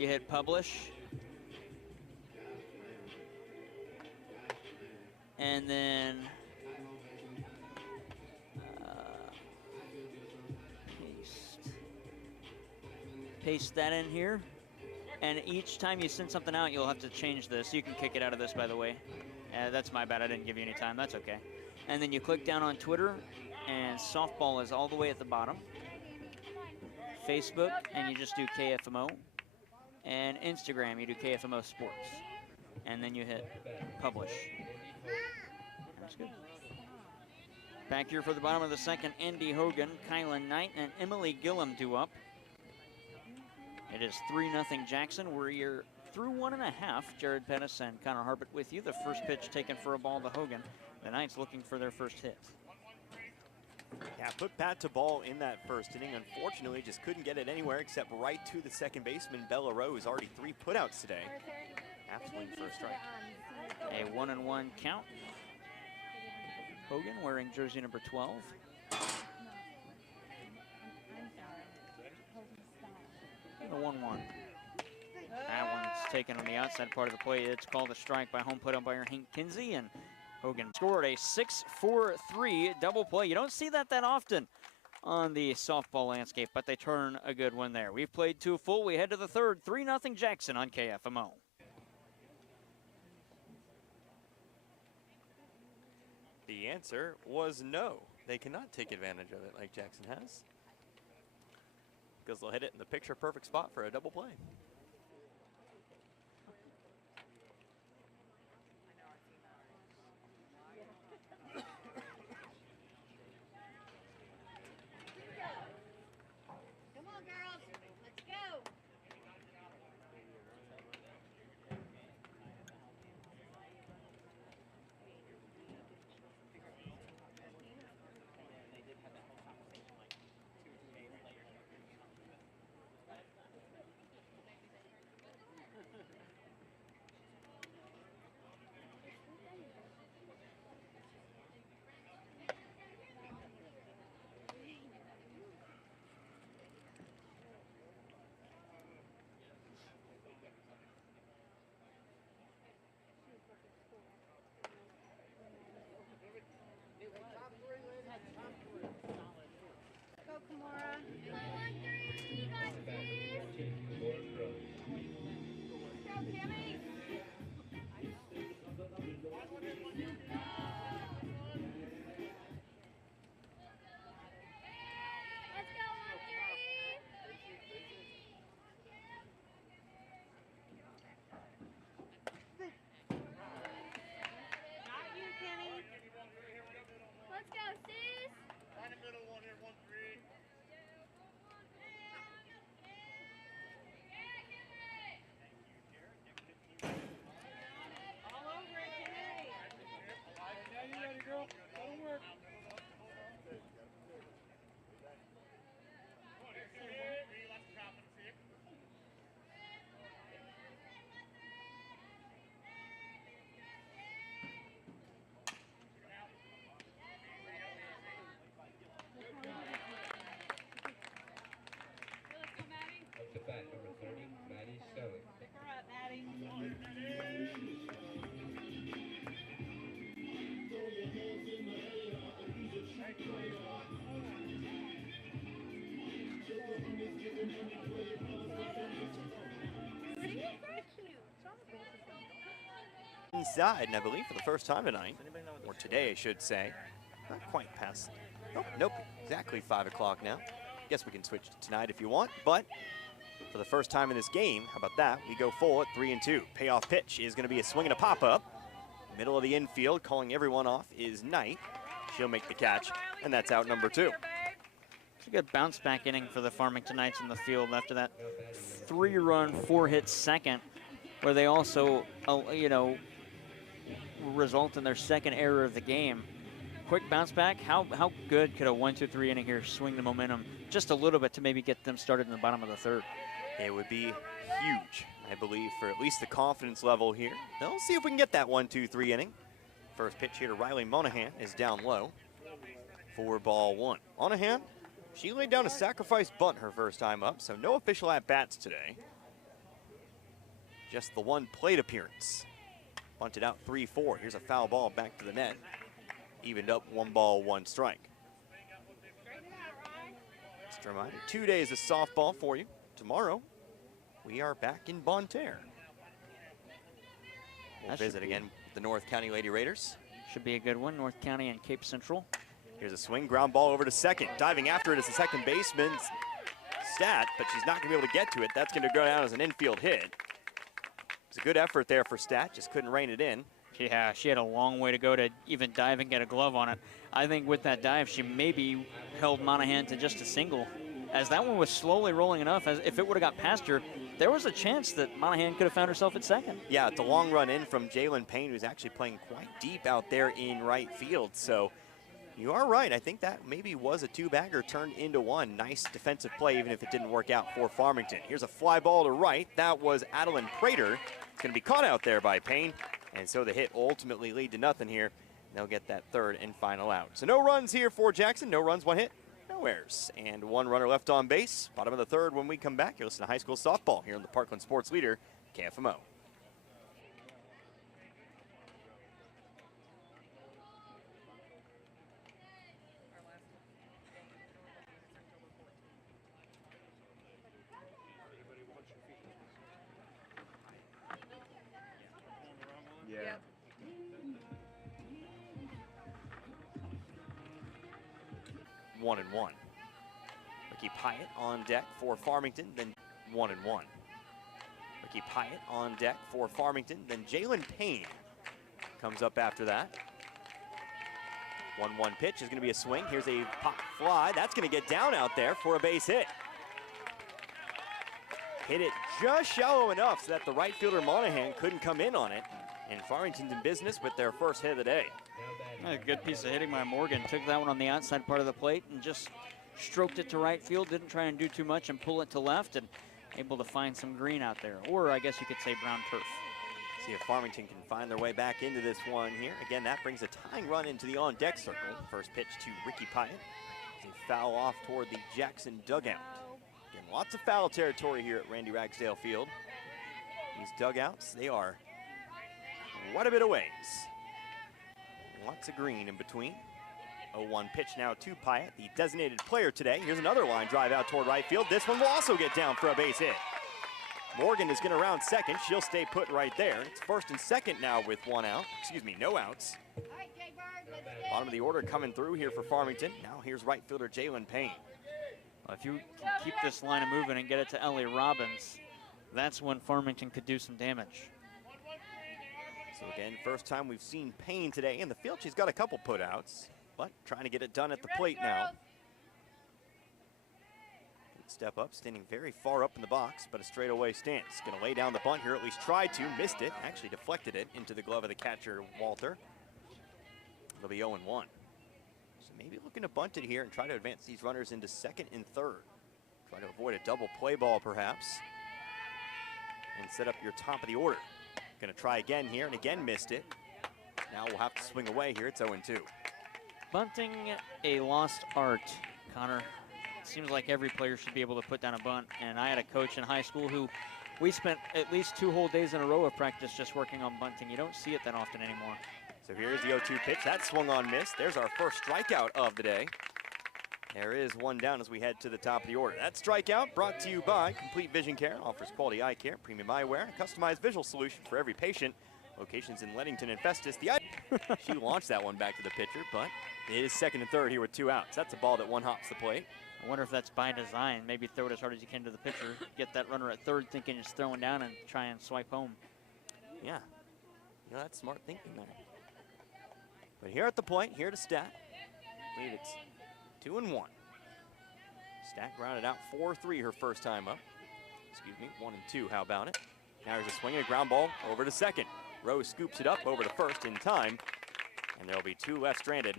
You hit publish. And then paste that in here. And each time you send something out, you'll have to change this. You can kick it out of this, by the way. That's my bad. I didn't give you any time. That's okay. And then you click down on Twitter, and softball is all the way at the bottom. Facebook, and you just do KFMO. And Instagram, you do KFMO Sports. And then you hit publish. That's good. Back here for the bottom of the second, Andy Hogan, Kylan Knight, and Emily Gillum due up. It is 3-0 Jackson. We're here through 1.5. Jared Pettis and Connor Harpett with you. The first pitch taken for a ball to Hogan. The Knights looking for their first hit. Yeah, put bat to ball in that first inning. Unfortunately, just couldn't get it anywhere except right to the second baseman, Bella Rose. Already 3 putouts today. Half swing for a strike. A 1-1 count. Hogan wearing jersey number 12. And a 1-1. That one's taken on the outside part of the plate. It's called a strike by home plate umpire Hank Kinsey, and Hogan scored a 6-4-3 double play. You don't see that often on the softball landscape, but they turn a good one there. We've played 2 full. We head to the third. 3-0 Jackson on KFMO. The answer was no. They cannot take advantage of it like Jackson has, because they'll hit it in the picture-perfect spot for a double play. Come on, girls. Let's go. Go, Kimura. Go, 1-3. You got this. Go, Kimmy. Let's go, 1-3. Not you, Kenny. Let's go, sis. Find a middle one here, 1-3. All over it, Kenny. Now you ready, girl? Let him work. Up to bat, number 30, Maddie Stelling. Pick her up, Maddie. Inside, and I believe for the first time tonight, or today I should say, not quite past, nope, exactly 5 o'clock now. Guess we can switch to tonight if you want, but for the first time in this game, how about that? We go full at 3-2. Payoff pitch is going to be a swing and a pop-up. Middle of the infield, calling everyone off is Knight. She'll make the catch, and that's out number 2. It's a good bounce back inning for the Farmington Knights in the field after that 3-run, 4-hit second, where they also, result in their second error of the game. Quick bounce back. How good could a 1-2-3 inning here swing the momentum just a little bit to maybe get them started in the bottom of the third? It would be huge, I believe, for at least the confidence level here. They'll see if we can get that 1-2-3 inning. First pitch here to Riley Monahan is down low. 4-1. Monahan, she laid down a sacrifice bunt her first time up, so no official at-bats today. just the one plate appearance. Bunted out 3-4. Here's a foul ball back to the net. Evened up 1 ball, 1 strike. Just a reminder, 2 days of softball for you. Tomorrow, we are back in Bonne Terre. We'll visit again the North County Lady Raiders. Should be a good one, North County and Cape Central. Here's a swing, ground ball over to second. Diving after it is the second baseman's Stat, but she's not gonna be able to get to it. That's gonna go down as an infield hit. It was a good effort there for Stat, just couldn't rein it in. Yeah, she had a long way to go to even dive and get a glove on it. I think with that dive, she maybe held Monahan to just a single, as that one was slowly rolling enough. As if it would have got past her, there was a chance that Monahan could have found herself at second. Yeah, it's a long run in from Jalen Payne, who's actually playing quite deep out there in right field. So you are right. I think that maybe was a 2-bagger turned into 1. Nice defensive play, even if it didn't work out for Farmington. Here's a fly ball to right. That was Adeline Prater. It's going to be caught out there by Payne. And so the hit ultimately lead to nothing here. They'll get that third and final out. So no runs here for Jackson. No runs, 1 hit, no errors. And 1 runner left on base. Bottom of the third when we come back. You're listening to High School Softball here on the Parkland Sports Leader, KFMO. Yeah. 1-1. Ricky Pyatt on deck for Farmington, then 1-1. Ricky Pyatt on deck for Farmington, then Jalen Payne comes up after that. 1-1 pitch is going to be a swing. Here's a pop fly. That's going to get down out there for a base hit. Hit it just shallow enough so that the right fielder Monahan couldn't come in on it. And Farmington's in business with their first hit of the day. A good piece of hitting by Morgan. Took that one on the outside part of the plate and just stroked it to right field. Didn't try and do too much and pull it to left, and able to find some green out there. Or I guess you could say brown turf. See if Farmington can find their way back into this one here. Again, that brings a tying run into the on-deck circle. First pitch to Ricky Pyatt. They foul off toward the Jackson dugout. Again, lots of foul territory here at Randy Ragsdale Field. These dugouts, they are quite a bit of ways. Lots of green in between. 0-1 pitch now to Pyatt, the designated player today. Here's another line drive out toward right field. This one will also get down for a base hit. Morgan is going to round second. She'll stay put right there. It's first and second now with 1 out. Excuse me, no outs. Bottom of the order coming through here for Farmington. Now here's right fielder Jalen Payne. Well, if you can keep this line moving and get it to Ellie Robbins, that's when Farmington could do some damage. So again, first time we've seen Payne today in the field. She's got a couple putouts, but trying to get it done at the plate now. Good step up, standing very far up in the box, but a straightaway stance. Gonna lay down the bunt here, at least tried to, missed it, actually deflected it into the glove of the catcher, Walter. It'll be 0-1. So maybe looking to bunt it here and try to advance these runners into second and third. Try to avoid a double play ball perhaps, and set up your top of the order. Gonna try again here, and again missed it. Now we'll have to swing away here. It's 0-2. Bunting, a lost art, Connor. It seems like every player should be able to put down a bunt, and I had a coach in high school who we spent at least 2 whole days in a row of practice just working on bunting. You don't see it that often anymore. So here's the 0-2 pitch. That swung on, miss. There's our first strikeout of the day. There is one down as we head to the top of the order. That strikeout brought to you by Complete Vision Care. Offers quality eye care, premium eyewear, and customized visual solution for every patient. Locations in Leadington and Festus. She launched that one back to the pitcher, but it is second and third here with 2 outs. That's a ball that one hops the plate. I wonder if that's by design. Maybe throw it as hard as you can to the pitcher. Get that runner at third thinking it's throwing down and try and swipe home. Yeah, you know, that's smart thinking there. But here at the plate, here to Stat. I believe it's 2-1. Stat grounded out 4-3 her first time up. Excuse me, 1-2, how about it? Now here's a swing and a ground ball over to second. Rose scoops it up over to first in time. And there'll be 2 left stranded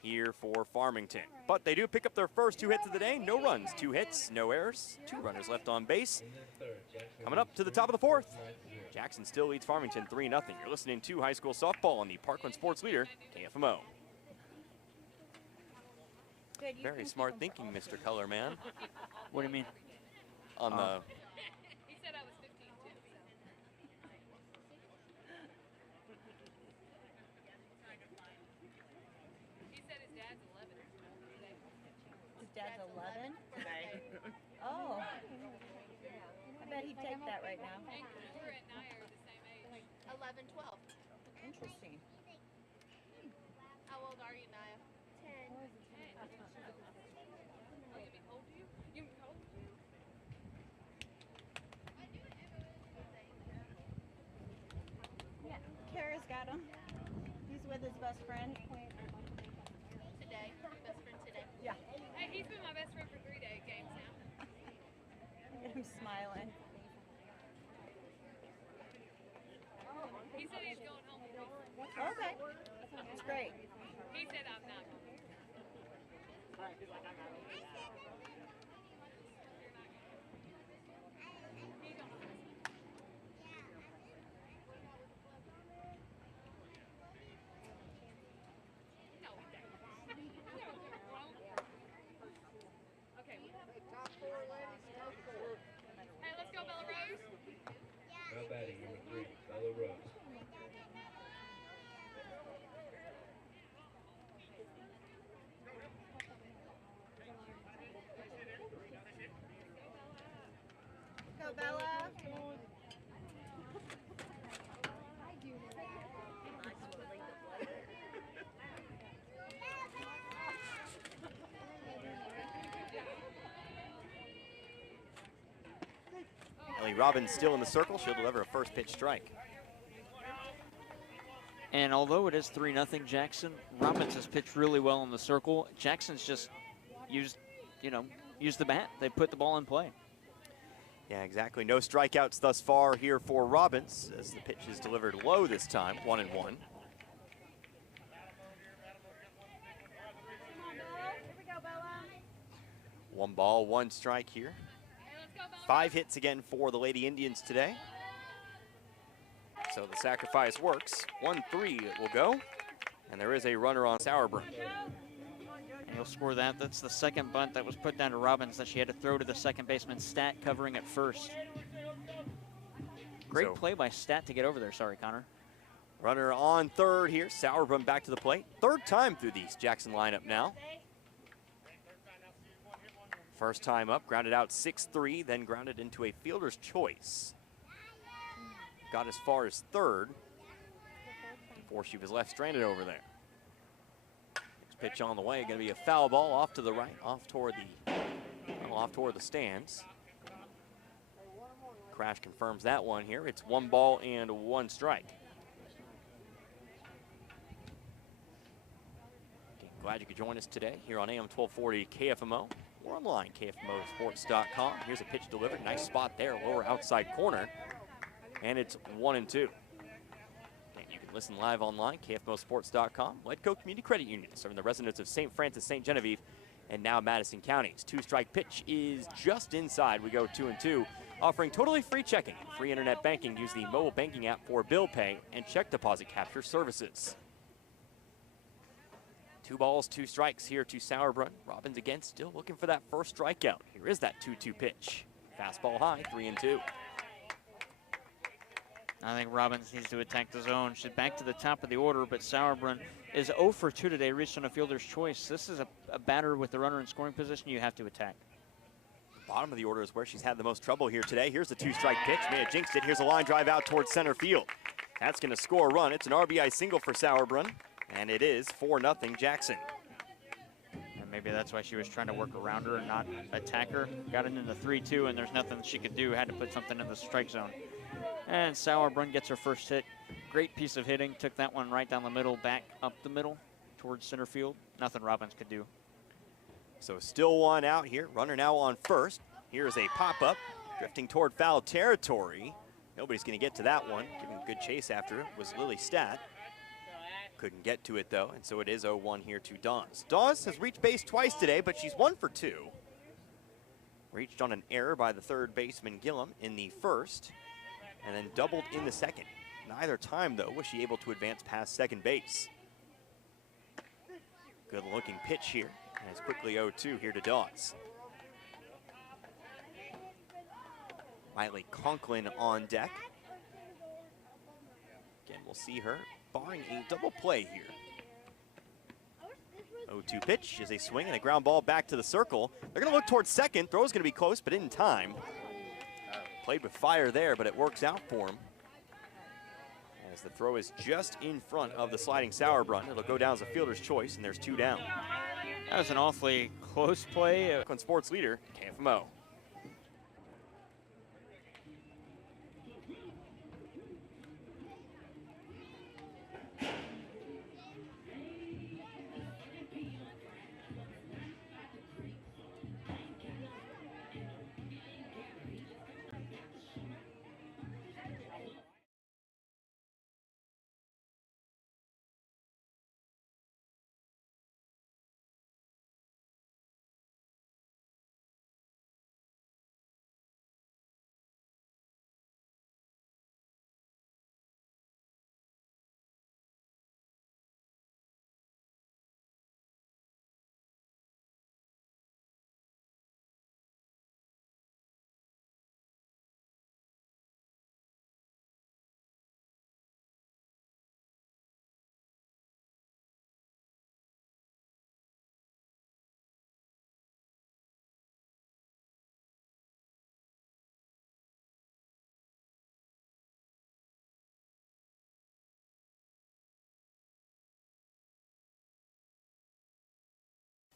here for Farmington. But they do pick up their first 2 hits of the day. No runs, 2 hits, no errors. 2 runners left on base. Coming up to the top of the 4th. Jackson still leads Farmington 3-0. You're listening to High School Softball on the Parkland Sports Leader, KFMO. Very smart thinking, Mr. Color Man. What do you mean? On the... He said I was 15 too. 11 today. Oh. I bet he'd take that right now. We're at Naya are the same age. 11, 12. Interesting. How old are you, Naya? 10. Oh, you mean hold you? You mean hold you? Yeah, Kara's got him. He's with his best friend. Today. Your best friend today. Yeah. Hey, he's been my best friend for 3 games now. Look at him smiling. He said he's going home with me. Okay. That's great. He said I'm not. No, he doesn't. Okay. Hey, let's go, Bella Rose. Now batting number 3, Bella Rose. Go, Bella. Ellie Robbins still in the circle. She'll deliver a first pitch strike. And although it is 3-0 Jackson, Robbins has pitched really well in the circle. Jackson's just used the bat. They put the ball in play. Yeah, exactly. No strikeouts thus far here for Robbins as the pitch is delivered low this time, 1-1. Come on, Bella. Here we go, Bella. 1 ball, 1 strike here. Hey, let's go, Bella 5 hits again for the Lady Indians today. So the sacrifice works. 1-3 it will go. And there is a runner on Sauerbrunn. And he'll score that. That's the second bunt that was put down to Robbins that she had to throw to the second baseman, Stat, covering at first. Great play by Stat to get over there. Sorry, Connor. Runner on third here. Sauerbrunn back to the plate. Third time through the Jackson lineup now. First time up, grounded out 6-3, then grounded into a fielder's choice. Got as far as third before she was left stranded over there. Next pitch on the way, going to be a foul ball off to the right, off toward the stands. Crash confirms that one here. It's 1 ball and 1 strike. Okay, glad you could join us today here on AM 1240 KFMO. Or online, KFMOsports.com. Here's a pitch delivered. Nice spot there, lower outside corner. And it's 1-2. And you can listen live online, KFMOsports.com. Ledco Community Credit Union, serving the residents of St. Francis, St. Genevieve, and now Madison counties. 2-strike pitch is just inside. We go 2-2, offering totally free checking, free internet banking. Use the mobile banking app for bill pay and check deposit capture services. 2 balls, 2 strikes here to Sauerbrunn. Robbins again still looking for that first strikeout. Here is that 2-2 pitch. Fastball high, 3-2. I think Robbins needs to attack the zone. She's back to the top of the order, but Sauerbrunn is 0 for 2 today, reached on a fielder's choice. This is a batter with the runner in scoring position you have to attack. Bottom of the order is where she's had the most trouble here today. Here's the 2-strike pitch. May have jinxed it. Here's a line drive out towards center field. That's going to score a run. It's an RBI single for Sauerbrunn, and it is 4-0 Jackson. And maybe that's why she was trying to work around her and not attack her. Got it into 3-2, and there's nothing she could do. Had to put something in the strike zone. And Sauerbrunn gets her first hit. Great piece of hitting. Took that one right down the middle, back up the middle towards center field. Nothing Robbins could do. So still 1 out here. Runner now on first. Here's a pop-up, drifting toward foul territory. Nobody's going to get to that one. Giving a good chase after it was Lily Stat. Couldn't get to it, though, and so it is 0-1 here to Dawes. Dawes has reached base twice today, but she's 1 for 2. Reached on an error by the third baseman, Gillum, in the first, and then doubled in the second. Neither time, though, was she able to advance past second base. Good-looking pitch here, and it's quickly 0-2 here to Dawes. Miley Conklin on deck. Again, we'll see her barring a double play here. 0-2 pitch is a swing and a ground ball back to the circle. They're going to look towards second. Throw's going to be close, but in time. Played with fire there, but it works out for him. As the throw is just in front of the sliding Sauerbrunn. It'll go down as a fielder's choice, and there's 2 down. That was an awfully close play. Parkland Sports leader, KFMO.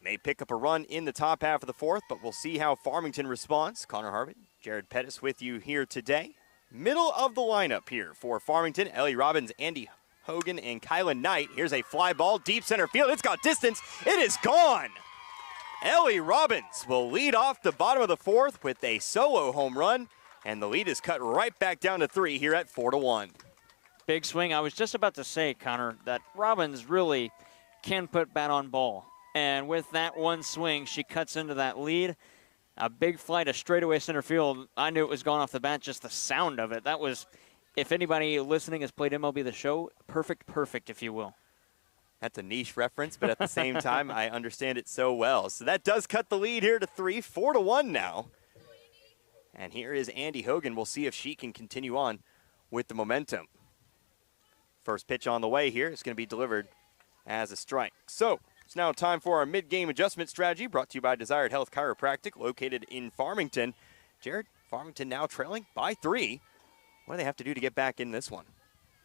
May pick up a run in the top half of the 4th, but we'll see how Farmington responds. Connor Harvey, Jared Pettis with you here today. Middle of the lineup here for Farmington. Ellie Robbins, Andy Hogan, and Kyla Knight. Here's a fly ball, deep center field. It's got distance. It is gone. Ellie Robbins will lead off the bottom of the 4th with a solo home run, and the lead is cut right back down to 3 here at 4-1. Big swing. I was just about to say, Connor, that Robbins really can put bat on ball. And with that one swing, she cuts into that lead. A big fly to straightaway center field. I knew it was gone off the bat, just the sound of it. That was, if anybody listening has played MLB The Show, perfect, if you will. That's a niche reference, but at the same time, I understand it so well. So that does cut the lead here to 3, 4-1 now. And here is Andy Hogan. We'll see if she can continue on with the momentum. First pitch on the way here is going to be delivered as a strike. So it's now time for our mid-game adjustment strategy, brought to you by Desired Health Chiropractic, located in Farmington. Jared, Farmington now trailing by 3. What do they have to do to get back in this one?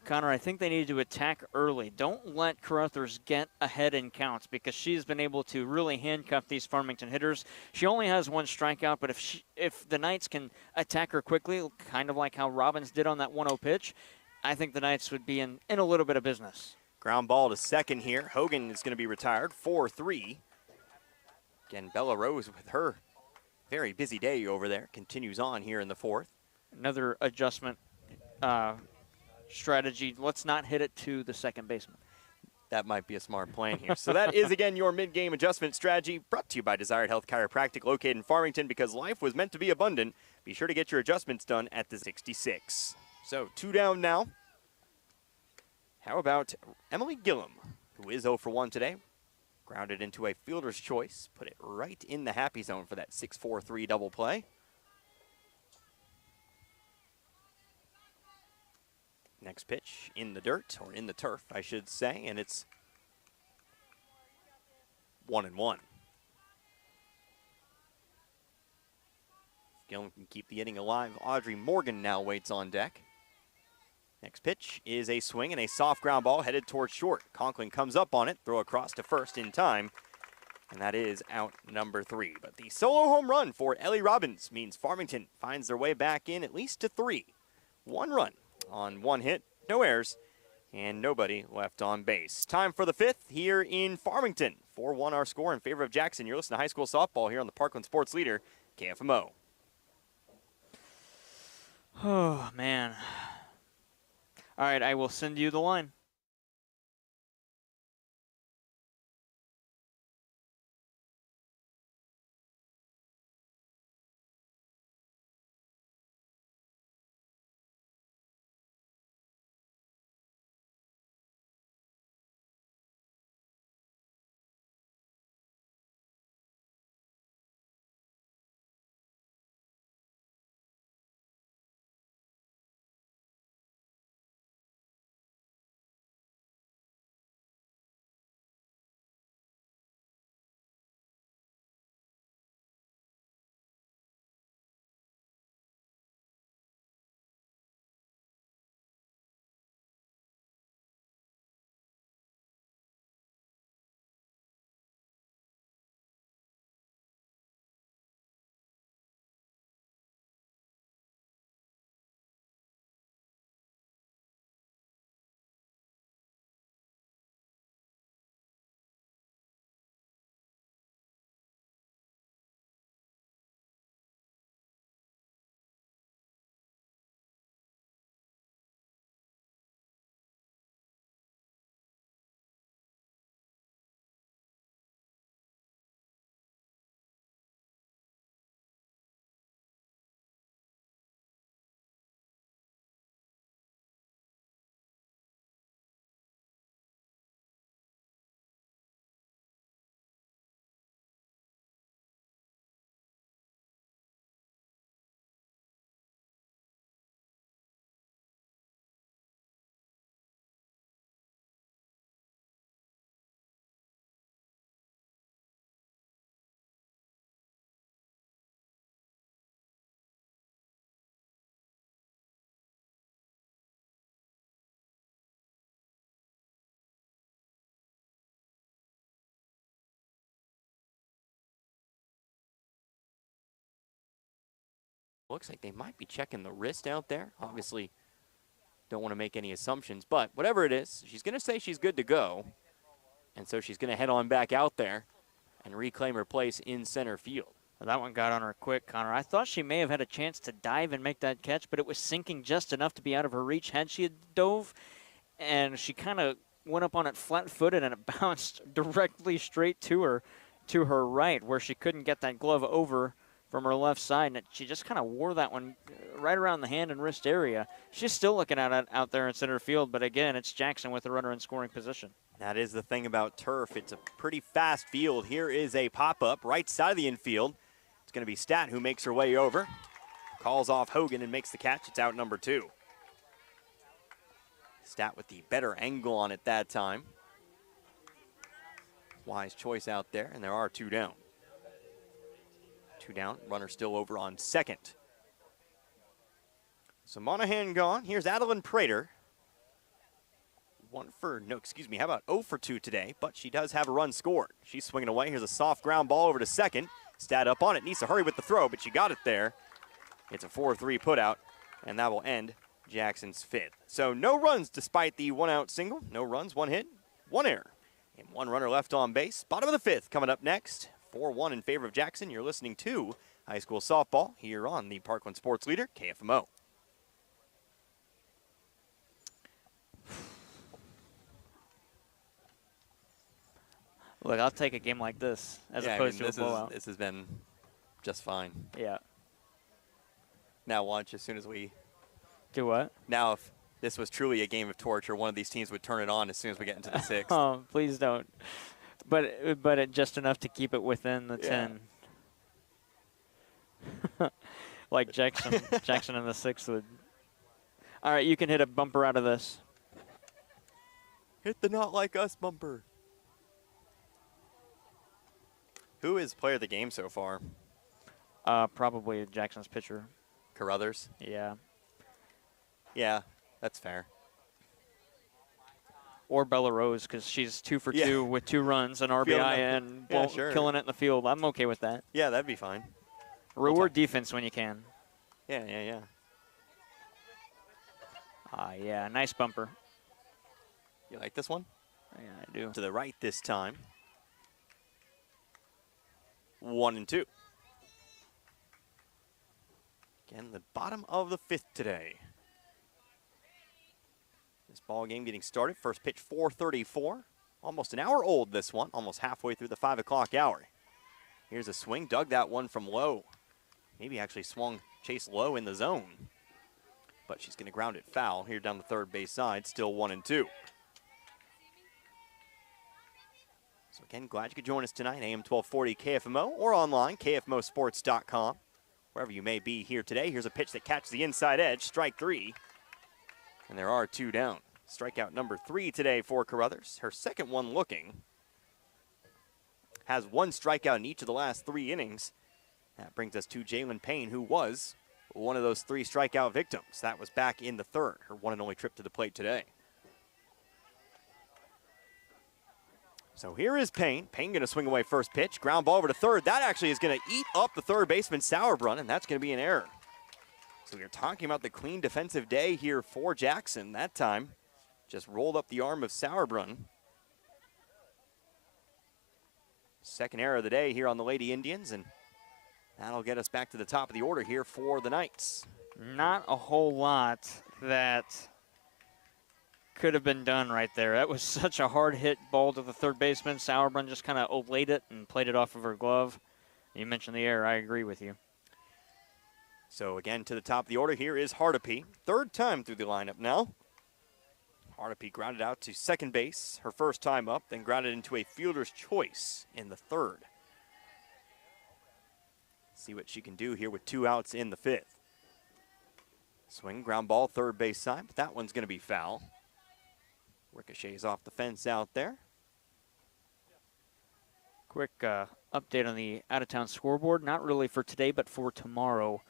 Connor, I think they need to attack early. Don't let Carruthers get ahead in counts, because she's been able to really handcuff these Farmington hitters. She only has 1 strikeout, but if the Knights can attack her quickly, kind of like how Robbins did on that 1-0 pitch, I think the Knights would be in a little bit of business. Ground ball to second here. Hogan is going to be retired, 4-3. Again, Bella Rose with her very busy day over there continues on here in the 4th. Another adjustment strategy. Let's not hit it to the second baseman. That might be a smart plan here. So that is, again, your mid-game adjustment strategy, brought to you by Desired Health Chiropractic, located in Farmington, because life was meant to be abundant. Be sure to get your adjustments done at the 66. So 2 down now. How about Emily Gillum, who is 0 for 1 today? Grounded into a fielder's choice, put it right in the happy zone for that 6-4-3 double play. Next pitch in the dirt, or in the turf, I should say, and it's 1-1. Gillum can keep the inning alive. Audrey Morgan now waits on deck. Next pitch is a swing and a soft ground ball headed towards short. Conklin comes up on it, throw across to first in time, and that is out number 3. But the solo home run for Ellie Robbins means Farmington finds their way back in at least to 3. 1 run on 1 hit, no errors, and nobody left on base. Time for the 5th here in Farmington. 4-1 our score in favor of Jackson. You're listening to high school softball here on the Parkland Sports Leader, KFMO. Oh, man. All right, I will send you the line. looks like they might be checking the wrist out there. Obviously, don't want to make any assumptions, but whatever it is, she's going to say she's good to go. And so she's going to head on back out there and reclaim her place in center field. Well, that one got on her quick, Connor. I thought she may have had a chance to dive and make that catch, but it was sinking just enough to be out of her reach. Had she had dove, and she kind of went up on it flat-footed, and it bounced directly straight to her right, where she couldn't get that glove over from her left side, and she just kind of wore that one right around the hand and wrist area. She's still looking at it out there in center field, but again, it's Jackson with the runner in scoring position. That is the thing about turf. It's a pretty fast field. Here is a pop-up right side of the infield. It's going to be Stat who makes her way over. Calls off Hogan and makes the catch. It's out number 2. Stat with the better angle on it that time. Wise choice out there, and there are 2 down. 2 down, runner still over on second. So Monahan gone. Here's Adeline Prater. How about 0 for 2 today, but she does have a run scored. She's swinging away. Here's a soft ground ball over to second. Stat up on it, needs to hurry with the throw, but she got it there. It's a 4-3 putout, and that will end Jackson's 5th. So no runs despite the 1-out single. No runs, 1 hit, 1 error, and 1 runner left on base. Bottom of the 5th coming up next. 4-1 in favor of Jackson. You're listening to high school softball here on the Parkland Sports Leader, KFMO. Look, I'll take a game like this as opposed to a blowout. This has been just fine. Yeah. Now watch as soon as we... Do what? Now if this was truly a game of torture, one of these teams would turn it on as soon as we get into the 6th. Oh, please don't. But it just enough to keep it within the 10. Like Jackson in the 6th would. All right, you can hit a bumper out of this. Hit the not like us bumper. Who is player of the game so far? Probably Jackson's pitcher. Carruthers? Yeah. Yeah, that's fair. Or Bella Rose, because she's 2 for 2 with 2 runs, an RBI, and killing it in the field. I'm okay with that. Yeah, that'd be fine. Reward defense when you can. Yeah. Yeah, nice bumper. You like this one? Yeah, I do. To the right this time. 1 and 2. Again, the bottom of the 5th today. This ball game getting started. First pitch 4:34. Almost an hour old, this one. Almost halfway through the 5 o'clock hour. Here's a swing. Dug that one from low. Maybe actually swung Chase low in the zone. But she's going to ground it foul here down the third base side. Still 1 and 2. So again, glad you could join us tonight. AM 1240 KFMO or online, kfmosports.com. Wherever you may be here today, here's a pitch that catches the inside edge. Strike 3. And there are 2 down. Strikeout number 3 today for Carruthers. Her second one looking. Has 1 strikeout in each of the last 3 innings. That brings us to Jalen Payne, who was one of those 3 strikeout victims. That was back in the 3rd, her one and only trip to the plate today. So here is Payne. Payne going to swing away first pitch. Ground ball over to third. That actually is going to eat up the third baseman, Sauerbrunn, and that's going to be an error. So we're talking about the clean defensive day here for Jackson. That time, just rolled up the arm of Sauerbrunn. Second error of the day here on the Lady Indians, and that'll get us back to the top of the order here for the Knights. Not a whole lot that could have been done right there. That was such a hard hit ball to the third baseman. Sauerbrunn just kind of obeyed it and played it off of her glove. You mentioned the error. I agree with you. So again, to the top of the order here is Hardapee. 3rd time through the lineup now. Hardapee grounded out to second base her first time up, then grounded into a fielder's choice in the 3rd. See what she can do here with 2 outs in the 5th. Swing, ground ball, third base side, but that one's going to be foul. Ricochets off the fence out there. Quick update on the out-of-town scoreboard. Not really for today, but for tomorrow.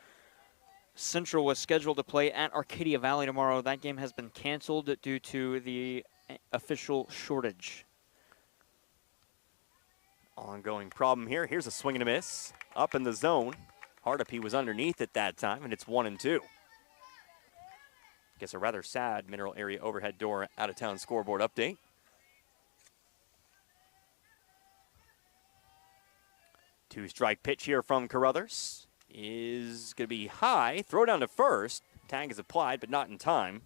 Central was scheduled to play at Arcadia Valley tomorrow. That game has been canceled due to the official shortage. Ongoing problem here. Here's a swing and a miss. Up in the zone. Hardapy was underneath at that time, and it's 1-2. Guess a rather sad Mineral Area overhead door out-of-town scoreboard update. Two-strike pitch here from Carruthers is going to be high. Throw down to first. Tag is applied, but not in time.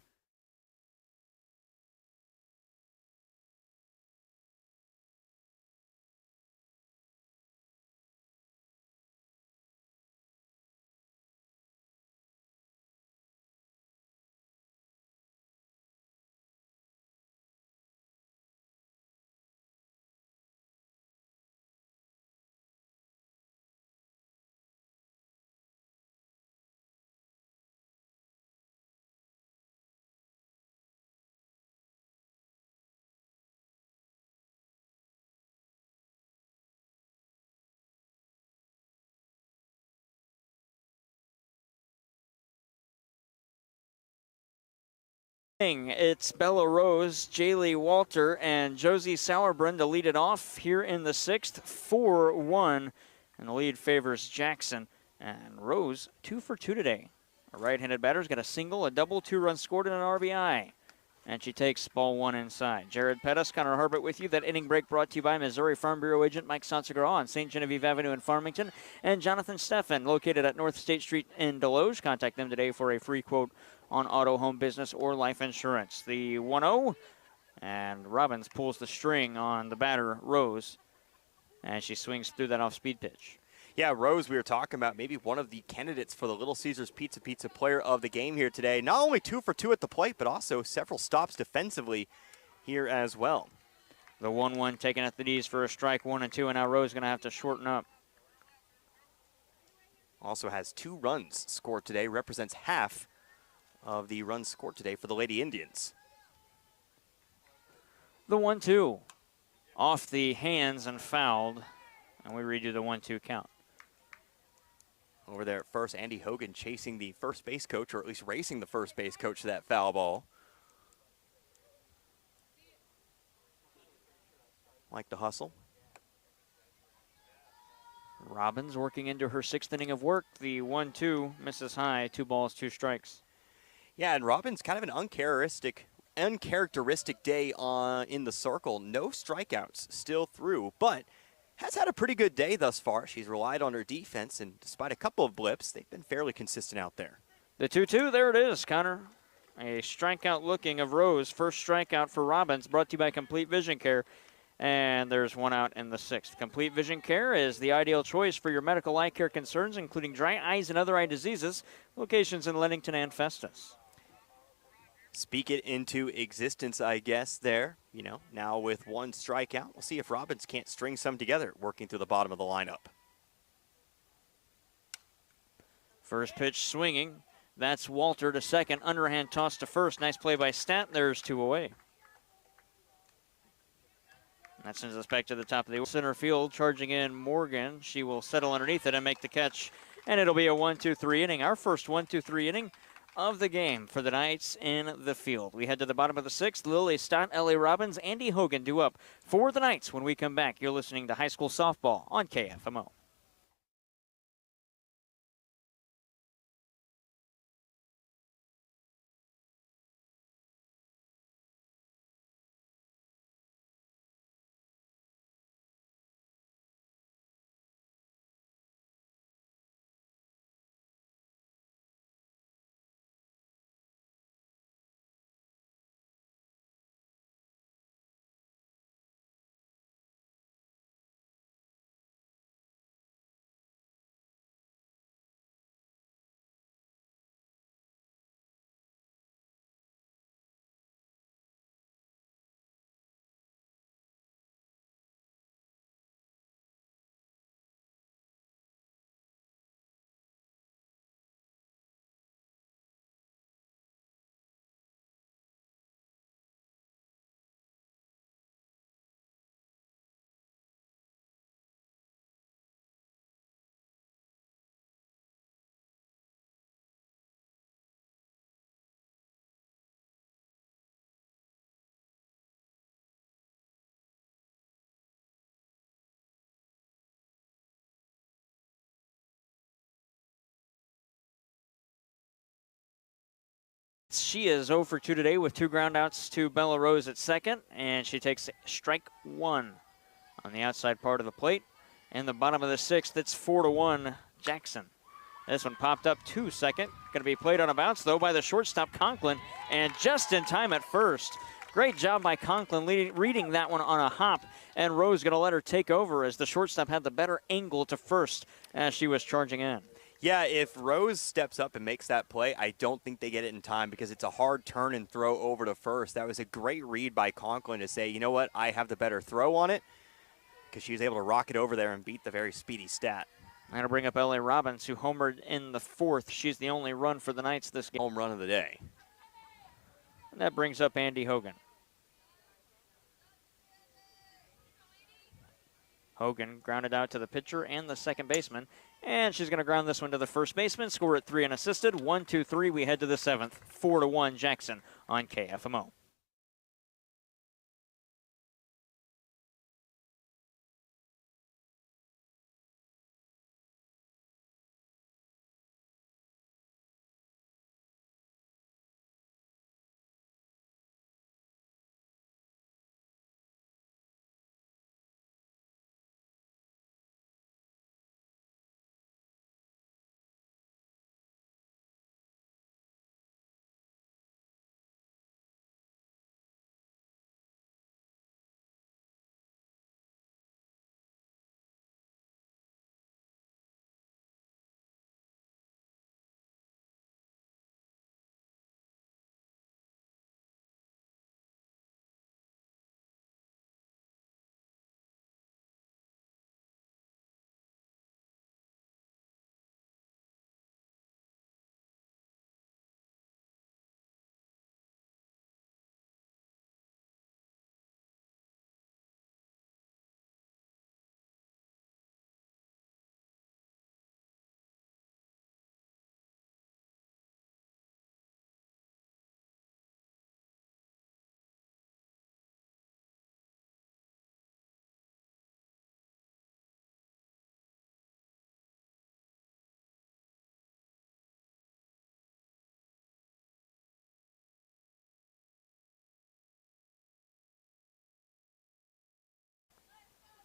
It's Bella Rose, Jaylee Walter, and Josie Sauerbrunn to lead it off here in the 6th, 4-1. And the lead favors Jackson. And Rose, 2 for 2 today. A right-handed batter's got a single, a double, 2 runs scored, and an RBI. And she takes ball 1 inside. Jared Pettis, Connor Harbert with you. That inning break brought to you by Missouri Farm Bureau agent Mike Sansegraw on St. Genevieve Avenue in Farmington. And Jonathan Steffen, located at North State Street in Deloge. Contact them today for a free quote on auto, home, business, or life insurance. The 1-0, and Robbins pulls the string on the batter, Rose, and she swings through that off-speed pitch. Yeah, Rose, we were talking about maybe one of the candidates for the Little Caesars Pizza player of the game here today. Not only 2 for 2 at the plate, but also several stops defensively here as well. The 1-1 taken at the knees for a strike, 1-2, and now Rose going to have to shorten up. Also has 2 runs scored today, represents half of the runs scored today for the Lady Indians. The 1-2 off the hands and fouled, and we redo the 1-2 count. Over there at first, Andy Hogan chasing the first base coach, or at least racing the first base coach to that foul ball. Like the hustle. Robbins working into her 6th inning of work. The 1-2 misses high, 2 balls, 2 strikes. Yeah, and Robbins kind of an uncharacteristic day in the circle. No strikeouts still through, but has had a pretty good day thus far. She's relied on her defense, and despite a couple of blips, they've been fairly consistent out there. The 2-2, there it is, Connor. A strikeout looking of Rose. First strikeout for Robbins, brought to you by Complete Vision Care. And there's 1 out in the 6th. Complete Vision Care is the ideal choice for your medical eye care concerns, including dry eyes and other eye diseases. Locations in Leadington and Festus. Speak it into existence, I guess, there. You know, now with 1 strikeout, we'll see if Robbins can't string some together working through the bottom of the lineup. First pitch swinging. That's Walter to second. Underhand toss to first. Nice play by Stat. There's 2 away. That sends us back to the top of the center field. Charging in Morgan. She will settle underneath it and make the catch. And it'll be a 1-2-3 inning. Our first 1-2-3 inning of the game for the Knights in the field. We head to the bottom of the 6th. Lily Stott, Ellie Robbins, Andy Hogan due up for the Knights. When we come back, you're listening to High School Softball on KFMO. She is 0 for 2 today with 2 groundouts to Bella Rose at second, and she takes strike 1 on the outside part of the plate. In the bottom of the 6th, it's 4-1 Jackson. This one popped up to second. Going to be played on a bounce, though, by the shortstop, Conklin, and just in time at first. Great job by Conklin reading that one on a hop, and Rose going to let her take over as the shortstop had the better angle to first as she was charging in. Yeah, if Rose steps up and makes that play, I don't think they get it in time because it's a hard turn and throw over to first. That was a great read by Conklin to say, you know what, I have the better throw on it, because she was able to rock it over there and beat the very speedy Stat. I'm going to bring up L.A. Robbins, who homered in the 4th. She's the only run for the Knights this game. Home run of the day. And that brings up Andy Hogan. Hogan grounded out to the pitcher and the second baseman. And she's going to ground this one to the first baseman. Score at 3 unassisted. 1, 2, 3. We head to the 7th. 4-1 Jackson on KFMO.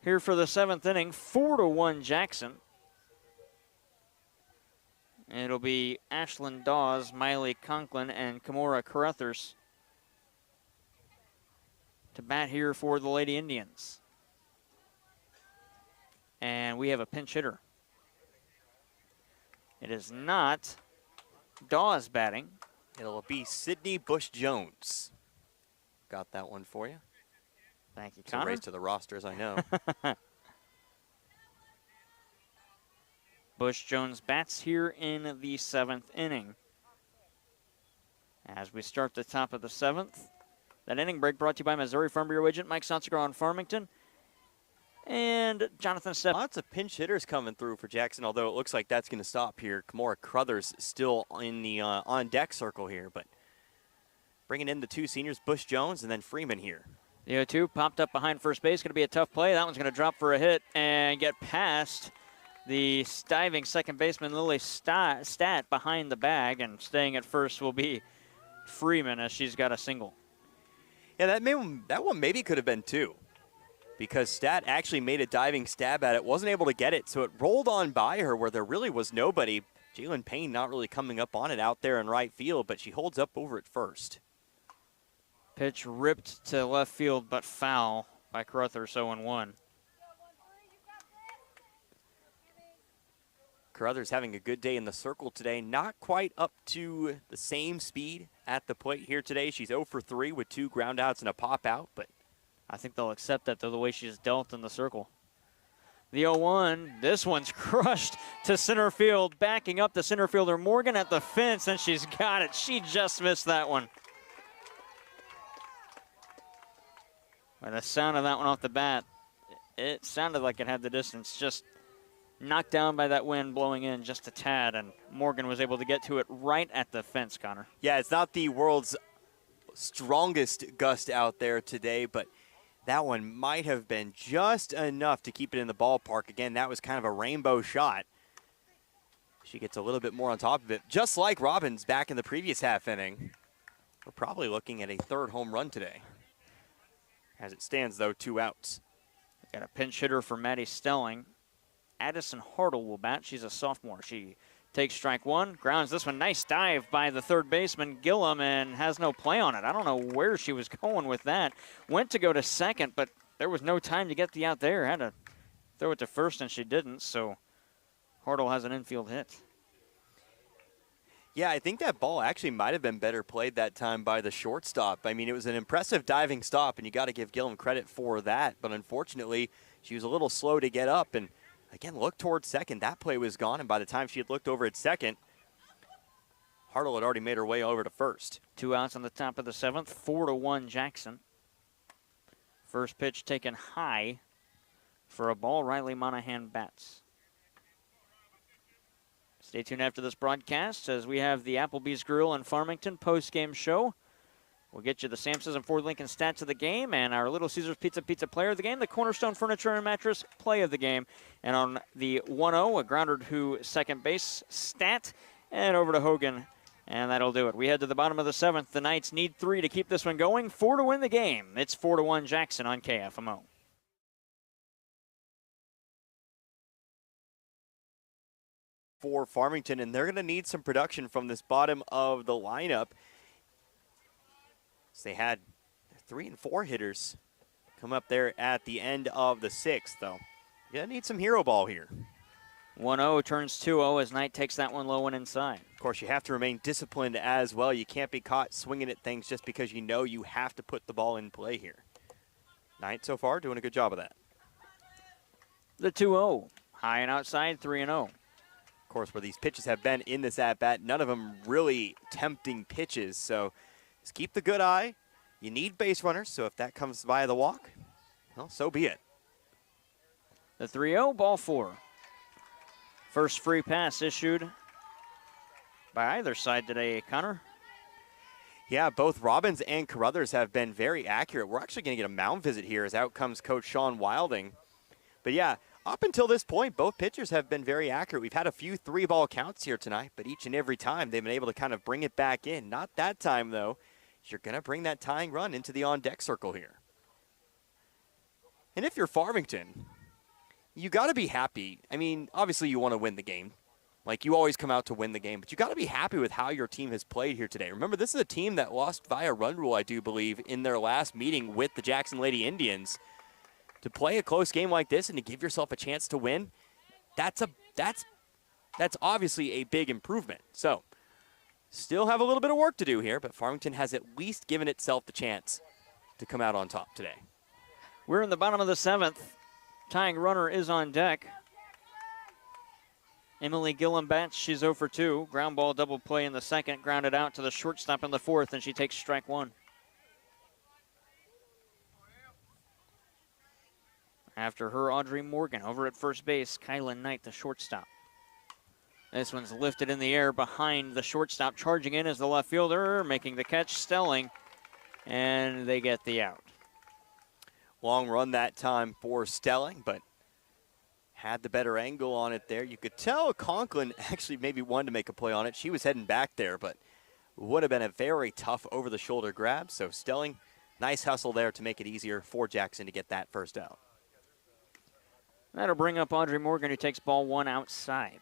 Here for the 7th inning, 4-1 Jackson. It'll be Ashlyn Dawes, Miley Conklin, and Kimora Carruthers to bat here for the Lady Indians. And we have a pinch hitter. It is not Dawes batting. It'll be Sydney Bush-Jones. Got that one for you. Thank you, It's a Connor. race to the rosters, I know. Bush-Jones bats here in the 7th inning. As we start the top of the 7th, that inning break brought to you by Missouri Farm Bureau agent Mike Sonsegar on Farmington and Jonathan Stepp. Lots of pinch hitters coming through for Jackson, although it looks like that's going to stop here. Kimora Carruthers still in the on-deck circle here, but bringing in the 2 seniors, Bush-Jones and then Freeman here. The 0-2 popped up behind first base. Going to be a tough play. That one's going to drop for a hit and get past the diving second baseman Lily Stat behind the bag, and staying at first will be Freeman as she's got a single. Yeah, that one maybe could have been 2, because Stat actually made a diving stab at it, wasn't able to get it, so it rolled on by her where there really was nobody. Jalen Payne not really coming up on it out there in right field, but she holds up over at first. Pitch ripped to left field, but foul by Carruthers, 0-1. Carruthers having a good day in the circle today. Not quite up to the same speed at the plate here today. She's 0 for 3 with 2 groundouts and a pop out, but I think they'll accept that, though, the way she's dealt in the circle. The 0-1, this one's crushed to center field, backing up the center fielder Morgan at the fence, and she's got it. She just missed that one. By the sound of that one off the bat, it sounded like it had the distance, just knocked down by that wind blowing in just a tad, and Morgan was able to get to it right at the fence, Connor. yeah, it's not the world's strongest gust out there today, but that one might have been just enough to keep it in the ballpark. Again, that was kind of a rainbow shot. She gets a little bit more on top of it, just like Robbins back in the previous half inning. we're probably looking at a third home run today. As it stands, though, 2 outs. Got a pinch hitter for Maddie Stelling. Addison Hartle will bat. She's a sophomore. She takes strike 1, grounds this one. Nice dive by the third baseman, Gillum, and has no play on it. I don't know where she was going with that. Went to go to second, but there was no time to get the out there. Had to throw it to first, and she didn't, so Hartle has an infield hit. Yeah, I think that ball actually might have been better played that time by the shortstop. I mean, it was an impressive diving stop, and you got to give Gillum credit for that. But unfortunately, she was a little slow to get up, and again, looked towards second. That play was gone, and by the time she had looked over at second, Hartle had already made her way over to first. 2 outs on the top of the 7th, 4-1 Jackson. First pitch taken high for a ball. Riley Monahan bats. Stay tuned after this broadcast as we have the Applebee's Grill in Farmington post-game show. We'll get you the Samsons and Ford Lincoln stats of the game and our Little Caesars Pizza player of the game, the Cornerstone Furniture and Mattress play of the game. And on the 1-0, a grounder to second base stat, and over to Hogan, and that'll do it. We head to the bottom of the 7th. The Knights need 3 to keep this one going, 4 to win the game. It's 4-1 Jackson on KFMO. For Farmington, and they're going to need some production from this bottom of the lineup. So they had 3 and 4 hitters come up there at the end of the 6th, though. You're going to need some hero ball here. 1-0 turns 2-0 as Knight takes that one low and inside. Of course, you have to remain disciplined as well. You can't be caught swinging at things just because you know you have to put the ball in play here. Knight so far doing a good job of that. The 2-0, high and outside, 3-0. Of course, where these pitches have been in this at-bat, none of them really tempting pitches, so just keep the good eye. You need base runners, so if that comes via the walk, well, so be it. The 3-0, ball 4. First free pass issued by either side today, Connor. Yeah, both Robbins and Carruthers have been very accurate. We're actually going to get a mound visit here as out comes Coach Sean Wilding. But yeah, up until this point, both pitchers have been very accurate. We've had a few 3-ball counts here tonight, but each and every time they've been able to kind of bring it back in. Not that time, though. You're going to bring that tying run into the on-deck circle here. And if you're Farmington, you got to be happy. I mean, obviously you want to win the game. Like, you always come out to win the game, but you got to be happy with how your team has played here today. Remember, this is a team that lost via run rule, I do believe, in their last meeting with the Jackson Lady Indians. To play a close game like this and to give yourself a chance to win, that's obviously a big improvement. So, still have a little bit of work to do here, but Farmington has at least given itself the chance to come out on top today. We're in the bottom of the 7th. Tying runner is on deck. Emily Gillum bats. She's 0 for 2. Ground ball double play in the 2nd. Grounded out to the shortstop in the 4th, and she takes strike 1. After her, Audrey Morgan. Over at first base, Kylan Knight, the shortstop. This one's lifted in the air behind the shortstop. Charging in as the left fielder, making the catch, Stelling, and they get the out. Long run that time for Stelling, but had the better angle on it there. You could tell Conklin actually maybe wanted to make a play on it. She was heading back there, but would have been a very tough over-the-shoulder grab. So Stelling, nice hustle there to make it easier for Jackson to get that first out. That'll bring up Audrey Morgan, who takes ball 1 outside.